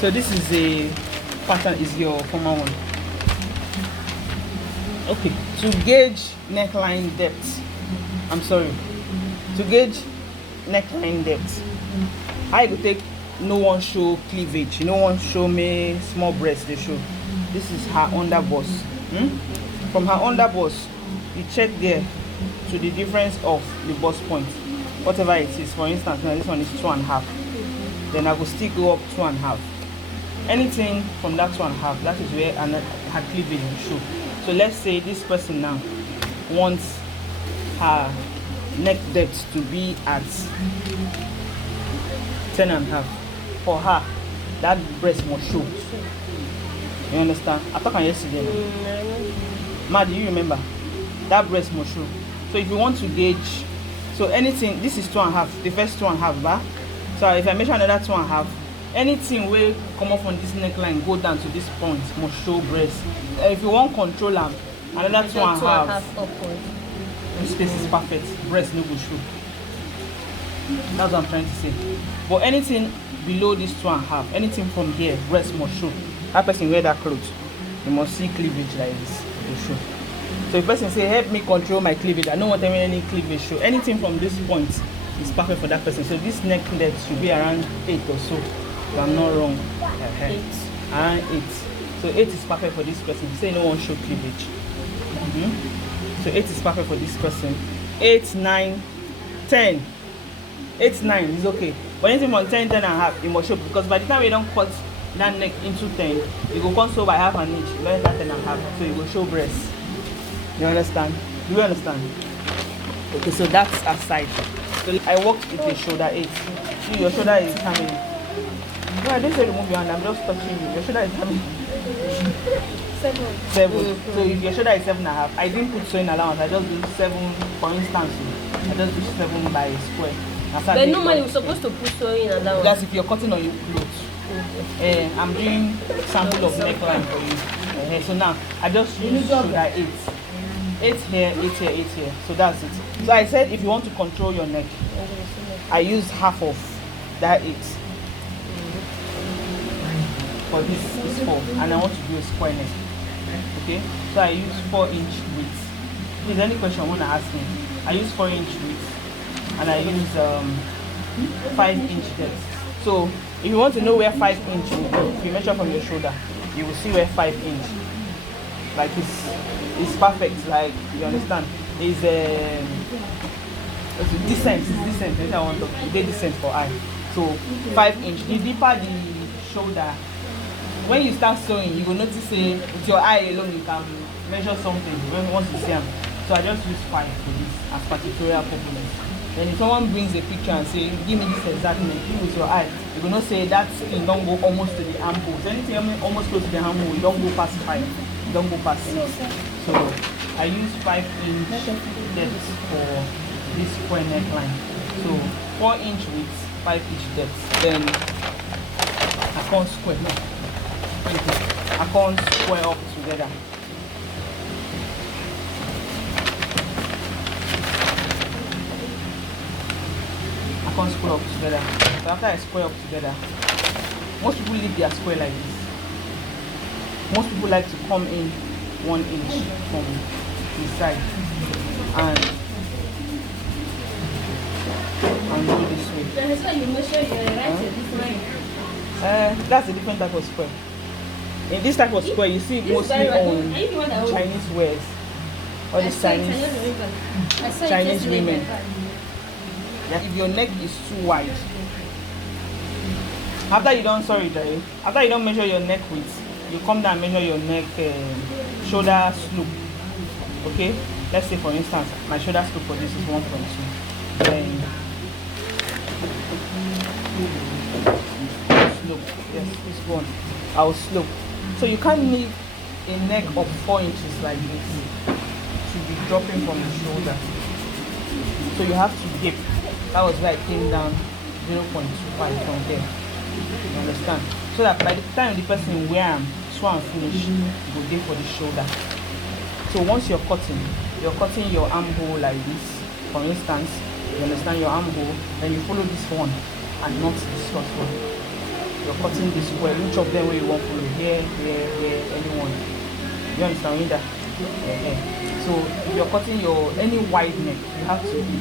So this is a pattern, is your former one. Okay, to gauge neckline depth, to gauge neckline depth, I go take no one show cleavage, no one show me small breast they show. This is her under bust. From her under bust, you check there to the difference of the bust point, whatever it is. For instance, now this one is 2.5, then I will still go up 2.5. Anything from that 2.5, that is where her cleavage will show. So let's say this person now wants her neck depth to be at 10.5. For her, that breast must show. You understand? I talked yesterday. Ma, do you remember? That breast must show. So if you want to gauge, so anything, this is 2.5, the first 2.5 bar. So if I measure another 2.5, anything will come up on this neckline, go down to this point, must show breast. If you want control them, another 2.5 upward. This space is perfect. Breast no go show. That's what I'm trying to say. But anything below this 2.5, anything from here, breast must show. That person wear that clothes, you must see cleavage like this to show. So if person say help me control my cleavage, I don't want any cleavage show. Anything from this point is perfect for that person. So this neck depth should be around 8 or so. If I'm not wrong. 8. Around 8. So 8 is perfect for this person. You say no one show cleavage. So 8 is perfect for this person. 8, 9, 10. 8, 9 is okay. But anything from 10, 10.5, you must show, because by the time you don't cut that neck into 10, you go come sew by half an inch, you don't enter 10.5, so you will show breast. You understand? Do you understand? Okay, so that's aside. So I worked with a shoulder 8. See, your shoulder is coming. No, I didn't say remove your hand, I'm just touching you. Your shoulder is coming. 7. So if your shoulder is 7.5, I didn't put sewing allowance, I just do 7, for instance. I just do 7 by square. But normally we're supposed to put sewing allowance. That's if you're cutting on your clothes. I'm doing sample of neckline for you. So now I just use shoulder 8. 8 here, 8 here, 8 here. So that's it. So I said if you want to control your neck, I use half of that 8 for this is 4, and I want to do a square neck. Okay, so I use 4-inch width. If there's any question you want to ask me, I use 4-inch width, and I use 5-inch depth. So if you want to know where 5-inch will be, if you measure from your shoulder, you will see where 5-inch. Like it's perfect. Like you understand, it's decent. It's decent. That's what I want to. They decent for eye. So 5-inch. The deeper the shoulder, when you start sewing, you will notice with your eye alone you can measure something once you see them. So I just use 5 for this as particular purpose. Then if someone brings a picture and say, give me this exact neck, you with your eye, you will not say that skin don't go almost to the armhole. So anything almost close to the armhole, you don't go past 5. You don't go past 6. So I use 5-inch depth for this square neckline. So 4-inch width, 5-inch depth. Then I can't square. I can't square up together. I can't square up together. So after I square up together, most people leave their square like this. Most people like to come in 1 inch from the side and go this way. That's why you measure your right different. That's a different type of square. In this type of square, you see mostly on Chinese wares or the Chinese women. If your neck is too wide, after you don't measure your neck width, you come down and measure your neck shoulder slope. Okay, let's say for instance my shoulder slope for this is 1.2. Then slope, yes, this one I'll slope. So you can't leave a neck of 4 inches like this. It should be dropping from the shoulder. So you have to dip. That was why I came down 0.25 from there. You understand? So that by the time the person wear them, swan finish, go there for the shoulder. So once you're cutting your armhole like this, for instance, you understand your armhole, then you follow this one and not this first one. you're cutting the square, which of them will you want for here, anyone. You understand that? So if you're cutting your any wide neck, you have to do.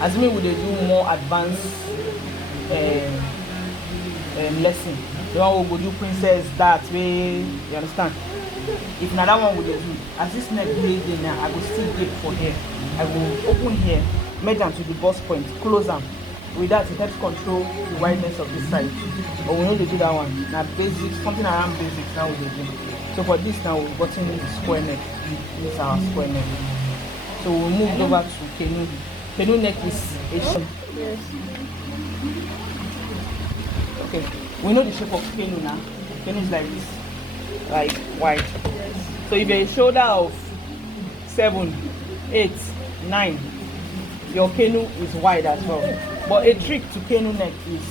Assuming we do more advanced lesson. The one will do princess that way, you understand? If another one would do, as this neck day now, I will still dip for here. I will open here, make them to the bust point, close them. With that, it helps control the wideness of this side. But we know they do that one. Now basics, something around basics now we do. So for this now we're cutting the square neck. This is our square neck. So we moved over to canoe. Canoe neck is a shape. Yes. Okay. We know the shape of canoe now. Canoe is like this. Like wide. Yes. So if you're a shoulder of 7, 8, 9, your canoe is wide as well. But a trick to canoe neck is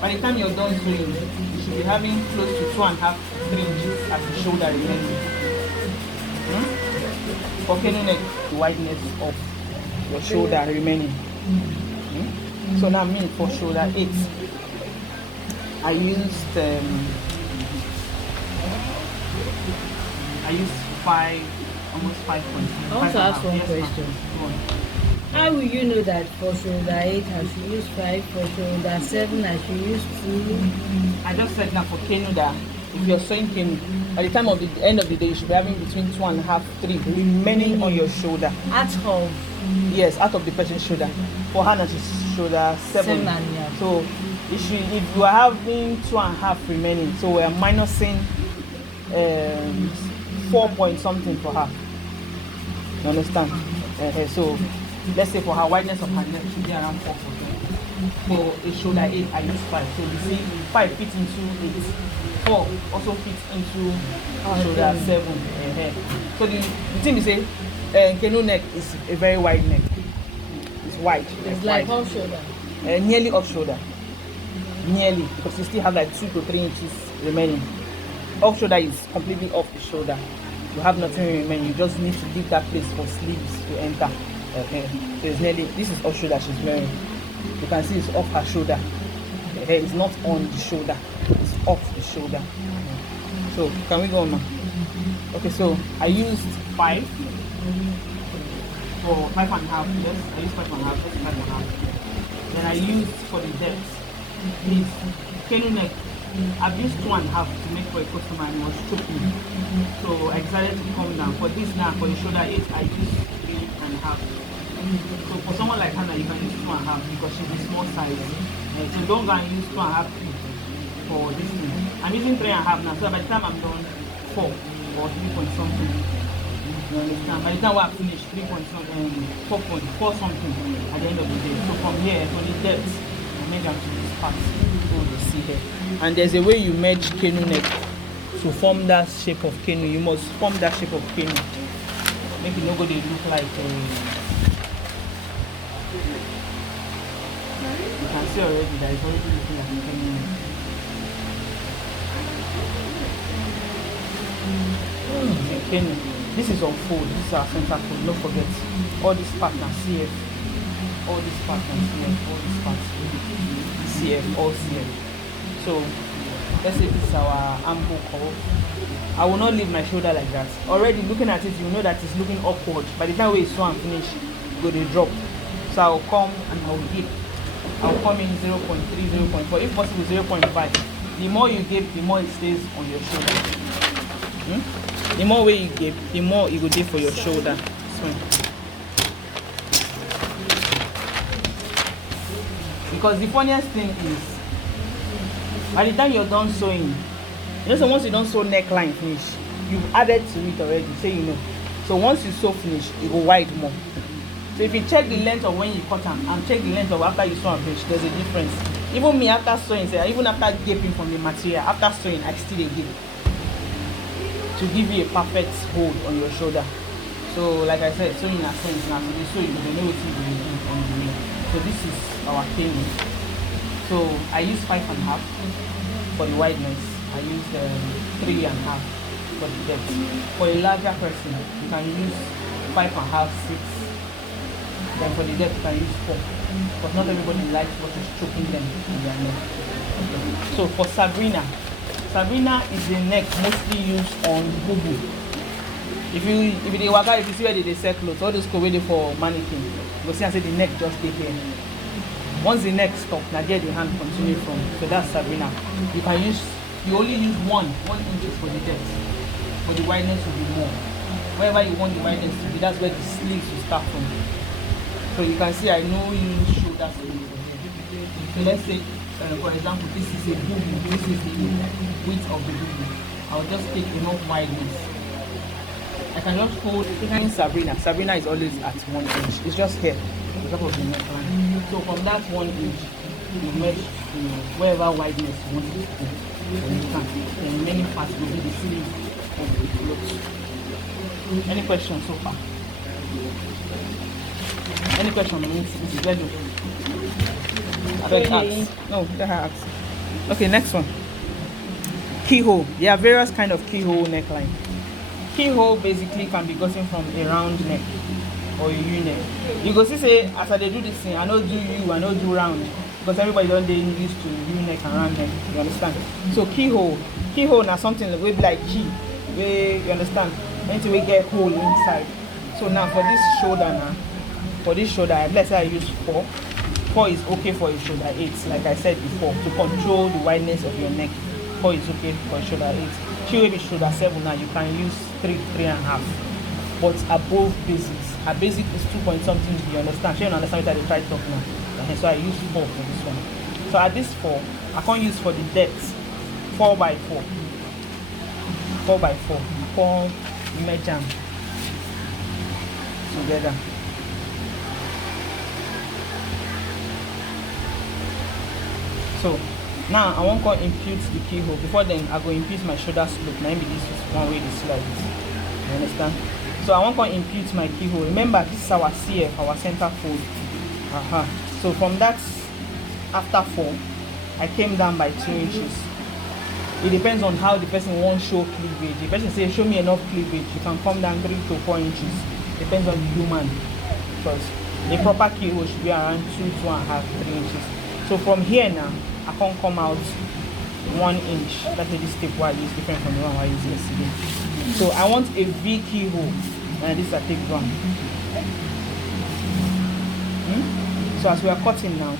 by the time you're done sewing, you should be having close to 2.5, 3 inches at the shoulder remaining. For canoe neck, the wideness of your shoulder remaining. So now me for shoulder 8, I used 5, almost 5 points. I want to ask one question. How will you know that for shoulder 8 I should use 5, for shoulder 7 I should use 2? I just said now for canoe that if you're sewing canoe, by the time of the end of the day, you should be having between 2.5, 3 remaining on your shoulder. Out of Yes, out of the person's shoulder. For her, now she's shoulder 7. 7 and yeah. So if you are having 2.5 remaining, so we are minusing 4 point something for her. You understand? So let's say for her wideness of her neck should be around 4 for her. For a shoulder 8, I use 5. So you see 5 fits into 8. 4 also fits into shoulder 7. So the thing is say canoe neck is a very wide neck. It's wide. It's like off shoulder. Nearly off shoulder. Nearly, because you still have like 2 to 3 inches remaining. Off shoulder is completely off the shoulder. You have nothing remaining. You just need to leave that place for sleeves to enter. So it's nearly, this is off shoulder she's wearing. You can see it's off her shoulder. The hair is not on the shoulder. It's off the shoulder. So can we go on now? Okay, so I used 5 for 5.5. Yes, I used 5.5. That's 5.5. Then I used for the depth. This canoe neck, I've used 2.5 to make for a customer and it was choking. So I decided to come down. For this now, for the shoulder 8, I used 3.5. So for someone like Hannah, you can use 2.5 because she's a small size. So don't go and use 2.5 for this thing. I'm using 3.5 now, so by the time I'm done, 4 or 3 point something. You understand? By the time I finish, 3 point something, 4 something at the end of the day. So from here, for the depth, I made them to this part. So you see here. And there's a way you merge canoe neck to form that shape of canoe. You must form that shape of canoe. Make it no go they look like you can see already that it's already looking like a canoe. Canoe. This is on fold. This is our center fold. Don't forget. All this part now CF. All this part now CF. All this part CF. All CF. So let's say this is our ample curve. I will not leave my shoulder like that. Already looking at it, you know that it's looking upward. By the time we sew and finish, go they drop. So I will come and I will dip. I will come in 0.3, 0.4, if possible 0.5. The more you give, the more it stays on your shoulder. The more way you give, the more you go dip for your shoulder. Because the funniest thing is, by the time you're done sewing, you know, so once you don't sew neckline finish, you've added to it already, so you know. So once you sew finish, you go wide more. So if you check the length of when you cut them and check the length of after you sew and finish, there's a difference. Even me after sewing, even after gaping from the material, after sewing, I still give to give you a perfect hold on your shoulder. So like I said, sewing are sewing now, so they sew you, they know what you do on the way. So this is our canoe. So I use 5.5 for the wideness. I use 3.5 for the depth. For a larger person, you can use 5.5, 6. Then for the depth, you can use 4. But not everybody likes what is choking them in their neck. So for Sabrina is a neck mostly used on bubu. If you dey waka, if you see where they sell clothes, all those clothes wey dey for mannequin, you go see am say the neck just dey here. Once the neck stop, na there the hand continue from. So that's Sabrina. You only use one inch for the depth, but the wideness will be more. Wherever you want the wideness to be, that's where the sleeves will start from. So you can see I know you shoulder sleeve. So let's say, for example, this is a bubu, this is the width of the bubu. I'll just take enough wideness. I can just hold in Sabrina. Sabrina is always at 1 inch. It's just here, the top of the neckline. So from that 1 inch, you measure to wherever wideness you want it to be. And you can. The remaining part will be the sleeve of the clothes. Any questions so far? Any question, Mrs. Bedu? I beg ask. No, let her ask. Okay, next one. Keyhole. There are various kind of keyhole neckline. Keyhole basically can be gotten from a round neck or a U-neck. You go see say as I dey do this thing, I no do U, I no do round, because everybody don't dey used to U-neck and round neck. You understand? So keyhole na something wey be like key, wey you understand? Anything we get hole inside. So now for this shoulder, let's say I use 4. 4 is okay for a shoulder 8, like I said before, to control the wideness of your neck. 4 is okay for shoulder 8. She will be shoulder 7 now, you can use 3.5. But above basics, her basic is 2 point something, you understand? She don't understand what I try to talk now. Okay, so I use 4 for this one. So at this 4, I can't use for the depth 4 by 4. 4 by 4. Four jam together. So now I won't go impute the keyhole. Before then, I go impute my shoulder slope. Now maybe this is one way to see like this. You understand? So I won't go impute my keyhole. Remember, this is our CF, our center fold. So from that, after 4, I came down by 2 inches. It depends on how the person wants show cleavage. The person say, show me enough cleavage, you can come down 3 to 4 inches. Depends on the human. Because the proper keyhole should be around 2.5, 3 inches. So from here now, I can't come out 1 inch. That's this tape why I use different from the one I used yesterday. So I want a V keyhole, and this is a tape one. So as we are cutting now,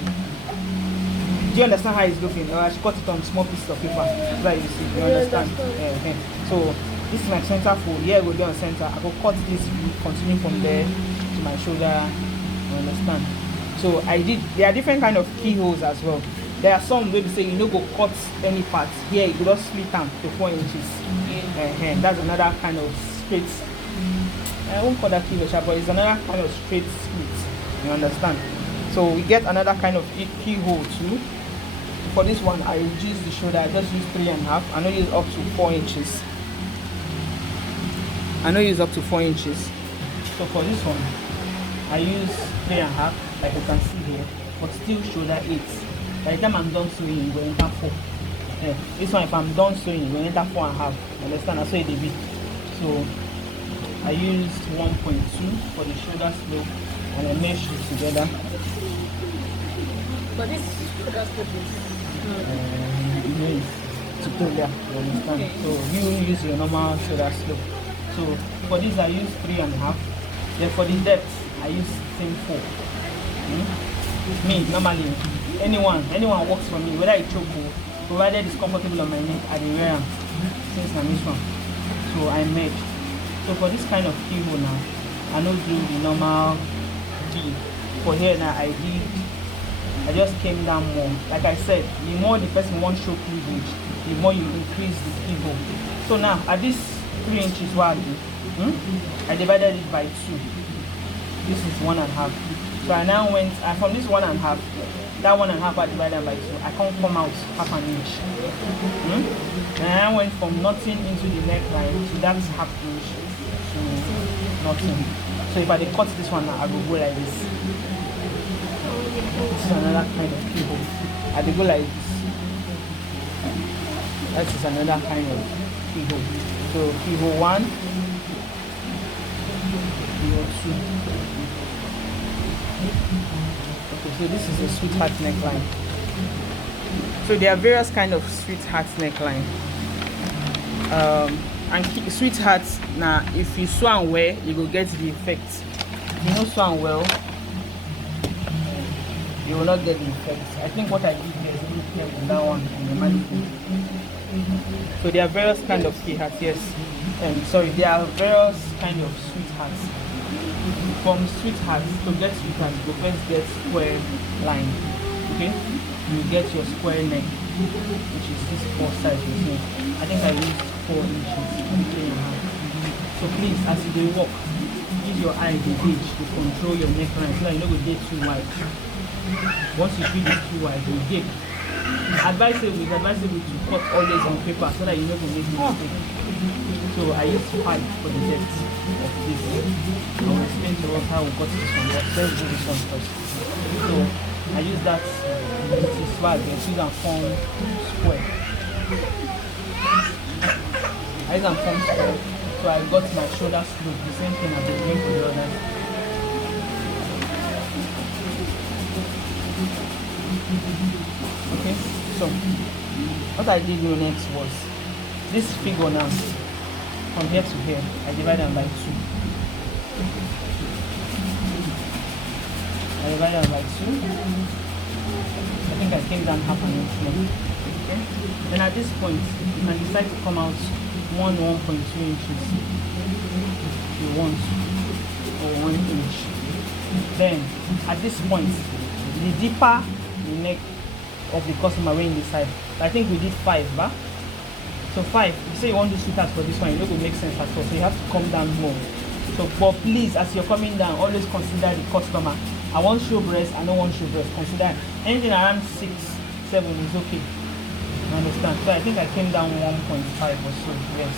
do you understand how it's looking? I should cut it on small pieces of paper. That's how you see. You understand? Yeah. So this is my center fold. Here we'll be on center. I will cut this, continue from there to my shoulder. You understand? So there are different kind of keyholes as well. There are some where we say you no go cut any part. Here you just split them to 4 inches. That's another kind of straight. I won't call that keyhole, but it's another kind of straight split. You understand? So we get another kind of keyhole too. For this one, I reduce the shoulder. I just use 3.5. I know use up to 4 inches. So for this one, I use 3.5, like you can see here, but still shoulder 8. By the time I'm done sewing, it will enter 4. This one, if I'm done sewing, it will enter 4.5. Understand? That's why it be. So I used 1.2 for the shoulder slope, and I meshed it together. But this shoulder slope is tutorial, you understand? Okay. So you use your normal shoulder slope. So for this I use 3.5. Then for the depth I use same 4. Me normally anyone works for me, whether I choke or provided it's comfortable on my neck, I dey wear them since I'm this one. So I made. So for this kind of keyhole now, I don't do the normal key. For here now I just came down more. Like I said, the more the person wants show cleavage, the more you increase the keyhole. So now at this 3 inches what I do, I divided it by 2. This is 1.5. So I now went from this 1.5, that 1.5 I divided by 2. I can't come out half an inch. And I went from nothing into the neckline to that half inch to nothing. So if I cut this one now, I will go like this. This is another kind of keyhole. I will go like this. That is another kind of keyhole. So keyhole 1, keyhole 2. Okay, so this is a sweetheart neckline. So there are various kind of sweetheart neckline. And sweethearts now, if you sew am well, you will get the effect. If you don't sew am well, you will not get the effect. I think what I did here is really clear with that one and the mannequin. So there are various kind of sweethearts, yes. Sorry, there are various kind of sweethearts. From sweethearts, to get sweethearts, you first get square line. Okay? You get your square neck, which is this 4 size you see. I think I used 4 inches, 3.5. So please, as you do walk, use your eye to gauge to control your neckline so that you don't go get too wide. Once you feel it too wide, you gape. It's advisable to cut always on paper so that you don't make mistake. So I use 5 for the depth of this. I will explain to us how we got this one, but let's do this one first. So I use that swag and use and form square. I use and form square. So I got my shoulder slope, the same thing I've been doing for the other. Okay, so what I did next was this figure now, from here to here, I divide them by 2. I divide them by 2. I think I came down half an inch more. Okay. Then at this point, you can decide to come out 1.2 inches if you want, or 1 inch. Then at this point, the deeper the neck of the customer way in the side. I think we did 5, bah? So 5. You say you want to do sweetheart for this one, it will make sense at all. So you have to come down more. So, but please, as you're coming down, always consider the customer. I want show breast, I don't want show breast. Consider anything around 6, 7 is okay. You understand? So I think I came down 1.5 or so. Yes.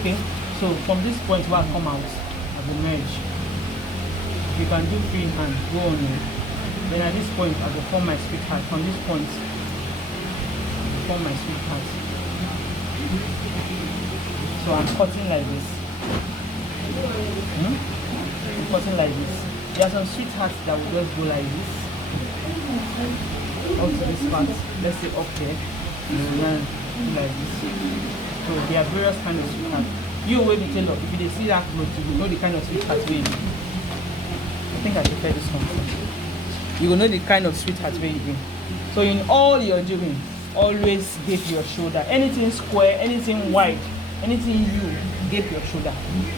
Okay. So from this point where I come out, I will merge. If you can do free hand, go on it. Then at this point, I will form my sweetheart. From this point, form my sweetheart. So I'm cutting like this. I'm cutting like this. There are some sweethearts that will just go like this. Up to this part. Let's say up there. You will learn like this. So there are various kind of sweethearts. You will be tailor. If you see that clothes, you will know the kind of sweetheart way. I think I prefer this one. You will know the kind of sweetheart way you do. So in all you're doing, always gape your shoulder. Anything square, anything wide, anything you gape your shoulder.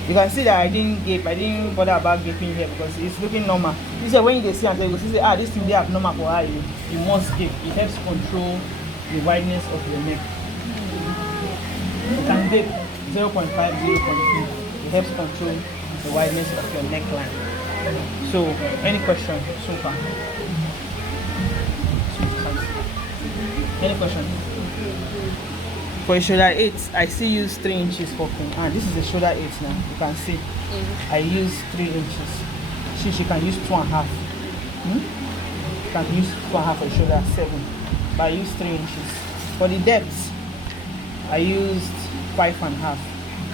You can see that I didn't bother about gaping here because it's looking normal. You say when you see and you say, this thing they have normal for eye, you must gape. It helps control the wideness of your neck. You can gape 0.5, 0.3. It helps control the wideness of your neckline. So, any question so far? Any question? For a shoulder 8, I still use 3 inches for queen. This is a shoulder 8 now. You can see. I use 3 inches. She can use 2.5. You can use 2.5 for shoulder 7. But I use 3 inches. For the depth, I used 5.5.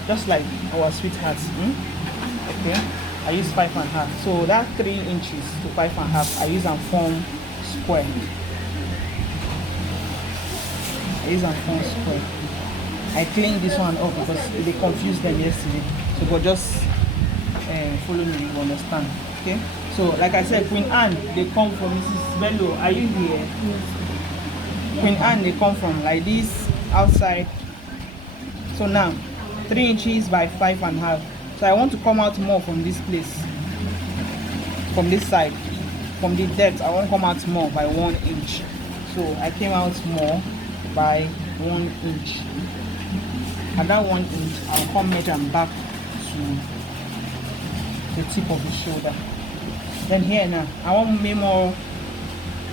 Just like our sweethearts. Okay. I use 5.5. So that 3 inches to 5.5, I use and form square. I cleaned this one up because they confused them yesterday. So but just follow me, you understand. Okay. So like I said, Queen Anne, they come from Mrs. Bello. Are you here? Queen Anne, they come from like this outside. So now 3 inches by 5.5. So I want to come out more from this place, from this side, from the depth. I want to come out more by 1 inch. So I came out more by 1 inch. At that 1 inch, I'll come measure back to the tip of the shoulder. Then here now, I want me more,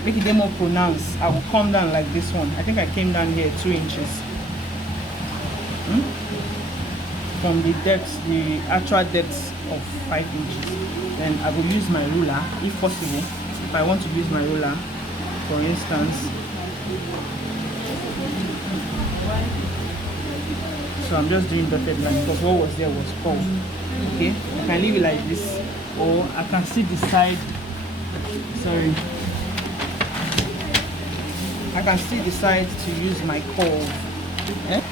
make it more pronounced. I will come down like this one. I think I came down here 2 inches. From the depth, the actual depth of 5 inches. Then I will use my ruler, if possible. If I want to use my ruler, for instance. So I'm just doing dotted line because what was there was curved. Okay, I can leave it like this, or I can see the side. Sorry, I I can still decide to use my curve. Eh?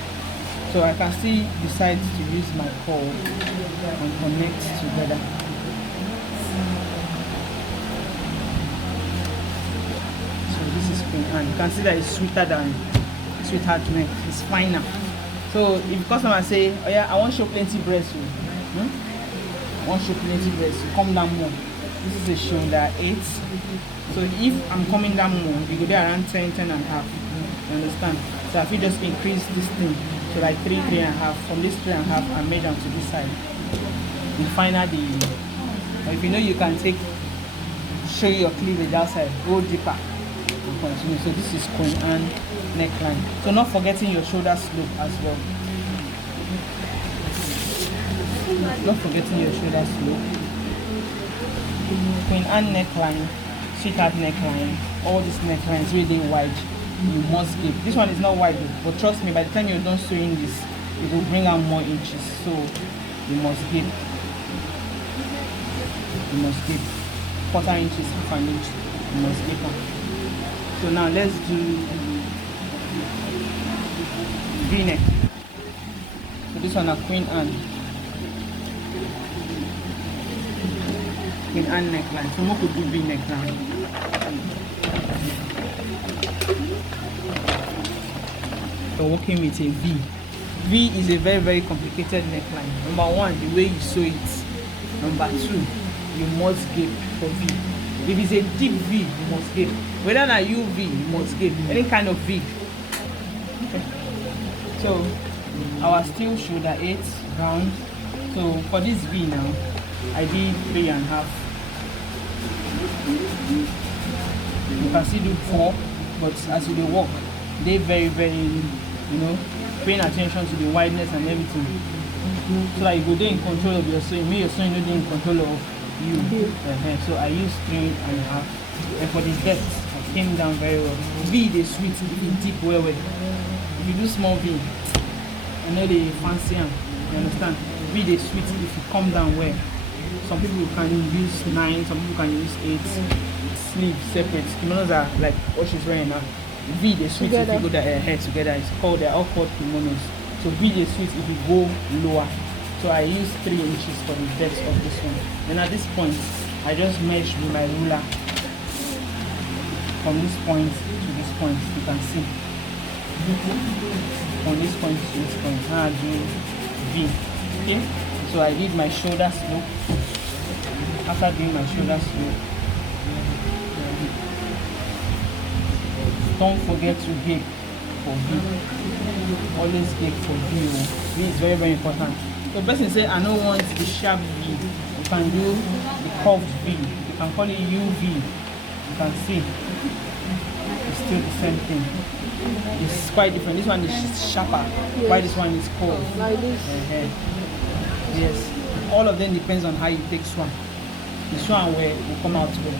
So I can still decide to use my curve and connect together. So this is Queen Anne. You can see that it's sweeter than Sweetheart neck. It's finer. So if customer say, oh yeah, I want to show plenty breast, I want to show plenty breast, you come down more. This is a shoulder 8. So if I'm coming down more, you go there around 10, 10 and a half. You understand? So if you just increase this thing to like 3, 3 and a half, from this 3 and a half and measure to this side, you find out the, or if you know you can take, show your cleavage outside, go deeper and continue. So this is Queen Anne neckline. So not forgetting your shoulder slope as well. Not forgetting your shoulder slope. Queen Anne neckline, Sweetheart neckline, all these necklines really wide. You must give. This one is not wide though, but trust me, by the time you're done sewing this, it will bring out more inches. So you must give. You must give 1/4 inches, half an inch. You must give them. So now let's do V-neck. So this one is Queen Anne. Queen Anne neckline. So we could do V-neck now. So working with a V. V is a very, very complicated neckline. Number one, the way you sew it. Number two, you must gape for V. If it's a deep V, you must gape. Whether na UV, you must gape. Any kind of V. Okay. So our steel shoulder 8 round. So for this V now, I did 3 and a half. You can still do 4, but as you walk, they very, very, paying attention to the wideness and everything. So that you go there in control of your sewing. Me, your sewing no dey in control of you. So I used 3 and a half. And for the depth, I came down very well. V they sweet if you deep well. If you do small V, I know they fancy them. You understand? V they sweet if you come down well. Some people can use 9, some people can use 8. Sleeve separate. Kimonos are like what she's wearing now. V they sweet if you go their hair together. They're all called kimonos. So V they sweet if you go lower. So I use 3 inches for the depth of this one. Then at this point, I just measure with my ruler from this point to this point. You can see from this point to this point. Now I do V. Okay. So I did my shoulder slope. After doing my shoulder slope, don't forget to gape for V. Always gape for V. V is very, very important. So the person say, I don't want the sharp V. You can do the curved V. You can call it UV. You can see it's still the same thing. It's quite different. This one is sharper, while this one is curved. Like this. Yes. All of them depends on how you take swan. The swan will come out well.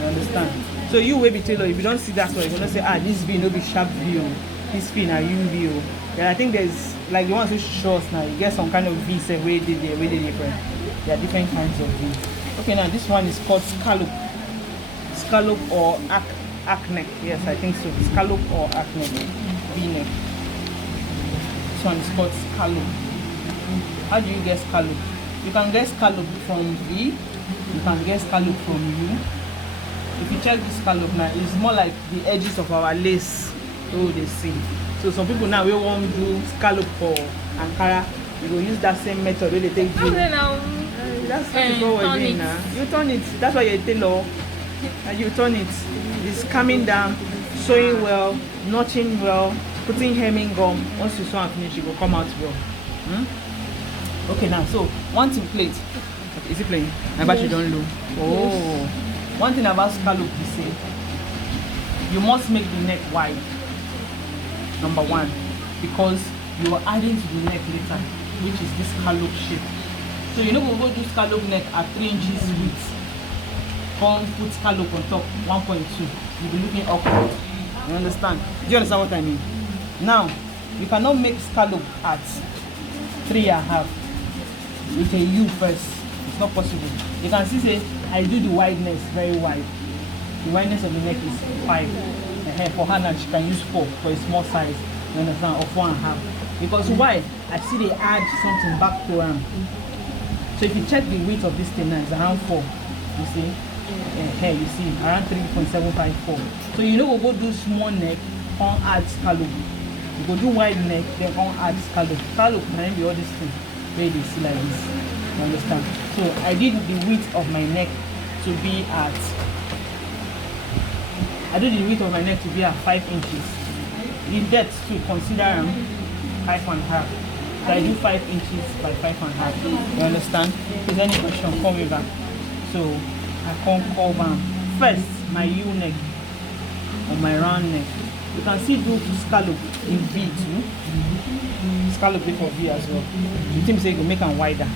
You understand? So you will be tailor. If you don't see that one, you're gonna say, this V no be sharp V. This V na UV. Then I think there's like the ones which show us now. You get some kind of V set where they different. There are different kinds of V. Okay, now this one is called scallop or arc neck. Yes, I think so. Scallop or arc neck, V neck. This one is called scallop. How do you get scallop? You can get scallop from V. You can get scallop from U. If you check this scallop now, it's more like the edges of our lace. Oh, they see. So some people now we want to do scallop for Ankara. You will use that same method where they take V. Okay, now. That's what we're doing now. You turn it. That's why you're a tailor. And you turn it. It's coming down, sewing well, notching well, putting hemming gum. Once you sew and finish, it will come out well. Okay, now so one thing plate. Okay, is it playing? I bet you don't know. Oh, one thing about scallop is say you must make the neck wide. Number one, because you are adding to the neck later, which is this scallop shape. So you know we'll go do scallop neck at 3 inches width. Come put scallop on top 1.2. You'll be looking awkward. You understand? Do you understand what I mean? Now you cannot make scallop at 3 and a half with a U first. It's not possible. You can see say I do the wideness very wide. The wideness of the neck is 5. For her now, she can use 4 for a small size. You understand? Or 4.5. Because why? I see they add something back to so if you check the weight of this thing now, it's around 4. You see? Here you see around 3.754. So you know we'll go do small neck on add scallop. You go do wide neck, then on add scallop. Scallop can be all these things where they see like this. You understand? So I did the width of my neck to be at 5 inches. The depth to consider 5.5. So I do 5 inches by 5.5. You understand? If there's any question, call me back. So I can't cover first my U neck or my round neck. You can see do to scallop in V too. Scallop for V as well. The team say you make them wider.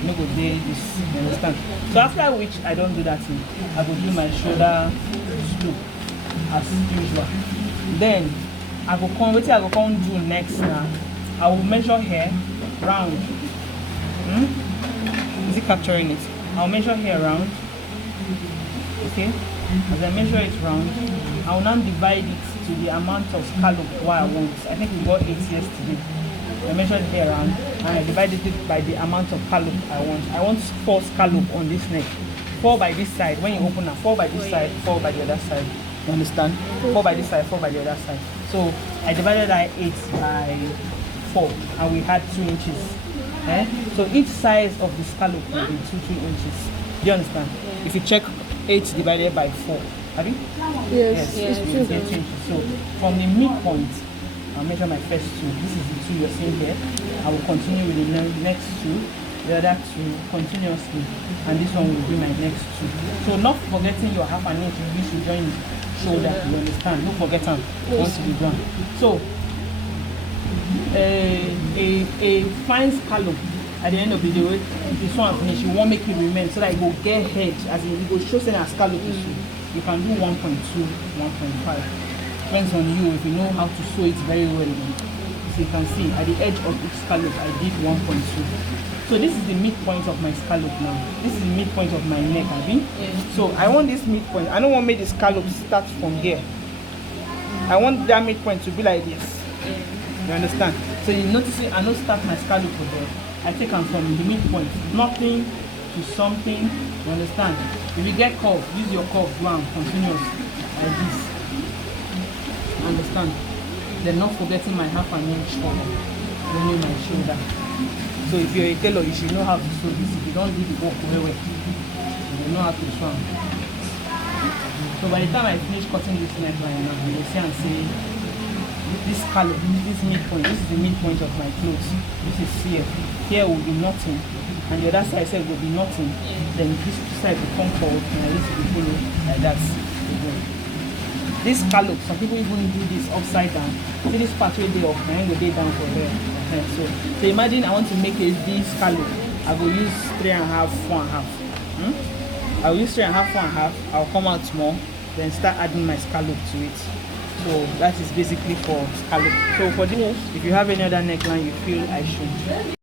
You know go there this. You understand? So after which I don't do that thing. I go do my shoulder slope as usual. Then I go come do next now. I will measure here round. Is it capturing it? I'll measure here round. Okay, as I measure it round, I will now divide it to the amount of scallop what I want. I think we got 8 yesterday. I measured here round and I divided it by the amount of scallop I want. I want 4 scallop on this neck. 4 by this side. When you open up, 4 by this side, 4 by the other side. You understand? 4 by this side, 4 by the other side. So I divided that 8 by 4 and we had 2 inches. So each size of the scallop will be 2 inches. Do you understand? If you check 8 divided by 4, have you? Yes. Yes. 2 inches. So from the midpoint, I'll measure my first 2. This is the 2 you're seeing here. I will continue with the next 2, the other 2 continuously, and this one will be my next 2. So not forgetting your half an inch, you should join the shoulder. You understand? Don't forget them once you be done. So a fine scallop at the end of the day, this one finish, you won't make it remain so that it will get hedge, as in it will show saying a scallop issue. You can do 1.2, 1.5. Depends on you if you know how to sew it very well. So you can see at the edge of each scallop I did 1.2. So this is the midpoint of my scallop now. This is the midpoint of my neck, I think. So I want this midpoint. I don't want me the scallop start from here. I want that midpoint to be like this. You understand? So you notice it, I don't start my scallop from there. I take them from the midpoint, nothing to something. You understand? If you get curve, use your curve round continuous like this. Understand? Then not forgetting my half an inch for my shoulder. So if you're a tailor, you should know how to sew this. If you don't do the work well, you know how to sew. So by the time I finish cutting this neckline now, you will see and say, this scallop, this midpoint, this is the midpoint of my clothes. This is here. Here will be nothing, and the other side will be nothing. Then this side will come forward, and this will follow like that. This scallop, some people even do this upside down. See this part right there, and go down for there. So imagine I want to make a V scallop. I will use 3.5, 4.5. I will use 3.5, 4.5. I'll come out small, then start adding my scallop to it. So that is basically for scallop. So for this, if you have any other neckline you feel I should